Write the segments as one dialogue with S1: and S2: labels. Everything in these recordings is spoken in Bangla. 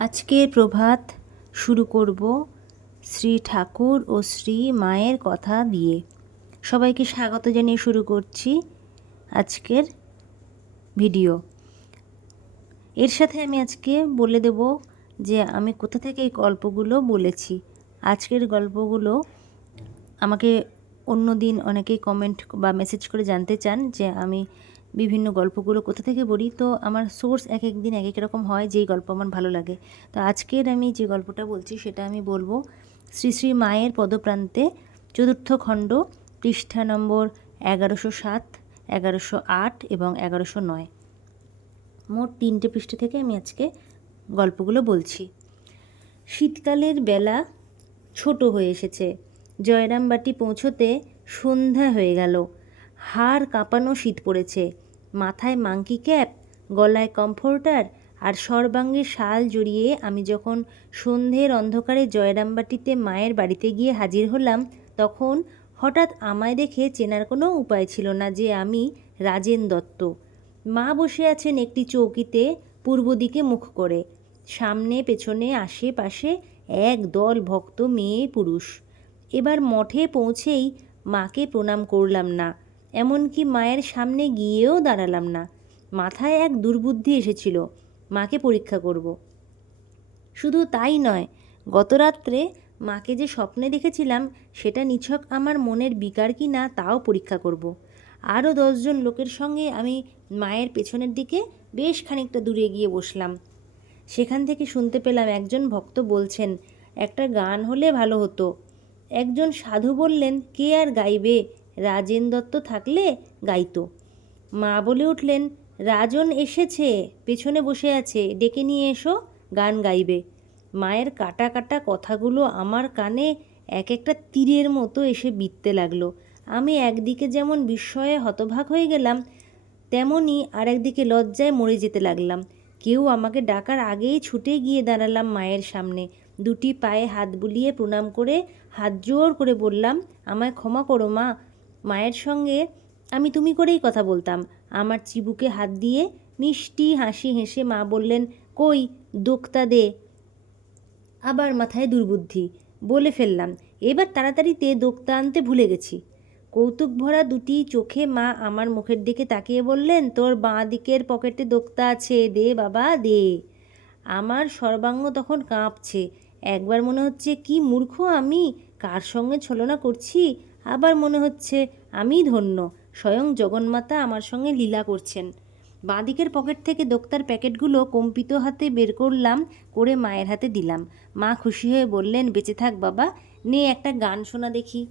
S1: আজকের প্রভাত শুরু করব শ্রী ঠাকুর ও শ্রী মায়ের কথা দিয়ে। সবাইকে স্বাগত জানিয়ে শুরু করছি আজকের ভিডিও। এর সাথে আমি আজকে বলে দেব যে আমি কোথা থেকে এই গল্পগুলো বলেছি। আজকের গল্পগুলো আমাকে অন্য দিন অনেকেই কমেন্ট বা মেসেজ করে জানতে চান যে আমি বিভিন্ন গল্পগুলো কোথা থেকে বলি তো আমার সোর্স এক এক দিন এক এক রকম হয়, যেই গল্প আমার ভালো লাগে। তো আজকের আমি যে গল্পটা বলছি, সেটা আমি বলব শ্রী শ্রী মায়ের পদপ্রান্তে চতুর্থ খণ্ড, পৃষ্ঠা নম্বর এগারোশো সাত, এগারোশো আট এবং এগারোশো নয়। মোট তিনটে পৃষ্ঠা থেকে আমি আজকে গল্পগুলো বলছি। শীতকালের বেলা ছোট হয়ে এসেছে। জয়রামবাটি পৌঁছোতে সন্ধ্যা হয়ে গেল। হাড় কাঁপানো শীত পড়েছে। মাথায় মাংকি ক্যাপ, গলায় কমফোর্টার আর সর্বাঙ্গে শাল জড়িয়ে আমি যখন সন্ধ্যের অন্ধকারে জয়রামবাটিতে মায়ের বাড়িতে গিয়ে হাজির হলাম, তখন হঠাৎ আমায় দেখে চেনার কোনো উপায় ছিল না যে আমি রাজেন দত্ত। মা বসে আছেন একটি চৌকিতে পূর্ব দিকে মুখ করে। সামনে, পেছনে, আশেপাশে এক দল ভক্ত মেয়ে পুরুষ। এবার মঠে পৌঁছেই মাকে প্রণাম করলাম না। এমনকি মায়ের সামনে গিয়েও দাঁড়ালাম না মাথায় এক দুর্বুদ্ধি এসেছিল, মাকে পরীক্ষা করব। শুধু তাই নয় গত রাত্রে মাকে যে স্বপ্নে দেখেছিলাম, সেটা নিছক আমার মনের বিকার কি না তাও পরীক্ষা করব। আরও দশজন লোকের সঙ্গে আমি মায়ের পেছনের দিকে বেশ খানিকটা দূরে গিয়ে বসলাম সেখান থেকে শুনতে পেলাম একজন ভক্ত বলছেন, একটা গান হলে ভালো হতো একজন সাধু বললেন, কে আর গাইবে রাজেন দত্ত থাকলে গাইতো। মা বলে উঠলেন, রাজন এসেছে, পেছনে বসে আছে, ডেকে নিয়ে এসো, গান গাইবে। মায়ের কাটা কাটা কথাগুলো আমার কানে এক একটা তীরের মতো এসে বিততে লাগল। আমি একদিকে যেমন বিস্ময়ে হতভাগ হয়ে গেলাম তেমনই আর একদিকে লজ্জায় মরে যেতে লাগলাম। কেউ আমাকে ডাকার আগেই ছুটে গিয়ে দাঁড়ালাম মায়ের সামনে। দুটি পায়ে হাত বুলিয়ে প্রণাম করে হাত জোর করে বললাম, আমায় ক্ষমা করো মা মায়ের সঙ্গে আমি তুমি করেই কথা বলতাম। আমার চিবুকে হাত দিয়ে মিষ্টি হাসি হেসে মা বললেন, কই, দোক্তা দে। আবার মাথায় দুর্বুদ্ধি, বলে ফেললাম, এবার তাড়াতাড়িতে দোক্তা আনতে ভুলে গেছি। কৌতুক ভরা দুটি চোখে মা আমার মুখের দিকে তাকিয়ে বললেন, তোর বাঁ দিকের পকেটে দোক্তা আছে, দে বাবা, দে। আমার সর্বাঙ্গ তখন কাঁপছে, একবার মনে হচ্ছে, কি মূর্খ আমি? কার সঙ্গে ছলনা করছি? আবার মনে হচ্ছে আমি ধন্য, স্বয়ং জগন্মাতা আমার সঙ্গে লীলা করছেন। বাঁদিকের পকেট থেকে দোক্তার প্যাকেটগুলো কম্পিত হাতে বের করলাম, করে মায়ের হাতে দিলাম। মা খুশি হয়ে বললেন, বেঁচে থাক বাবা, নে একটা গান শোনা দেখি।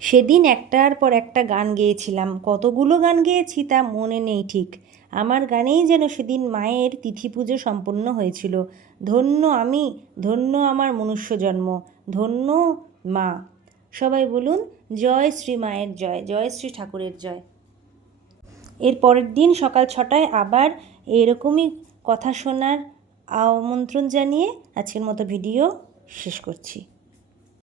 S1: সেদিন একটার পর একটা গান গেয়েছিলাম। কতগুলো গান গেয়েছি তা মনে নেই ঠিক। আমার গানেই যেন সেদিন মায়ের তিথি পুজো সম্পন্ন হয়েছিল। ধন্য আমি, ধন্য আমার মনুষ্য জন্ম, ধন্য মা। সবাই বলুন, জয় শ্রী মায়ের জয় জয় শ্রী ঠাকুরের জয়। এর পরের দিন সকাল ছটায় আবার এরকমই কথা শোনার আমন্ত্রণ জানিয়ে আজকের মতো ভিডিও শেষ করছি।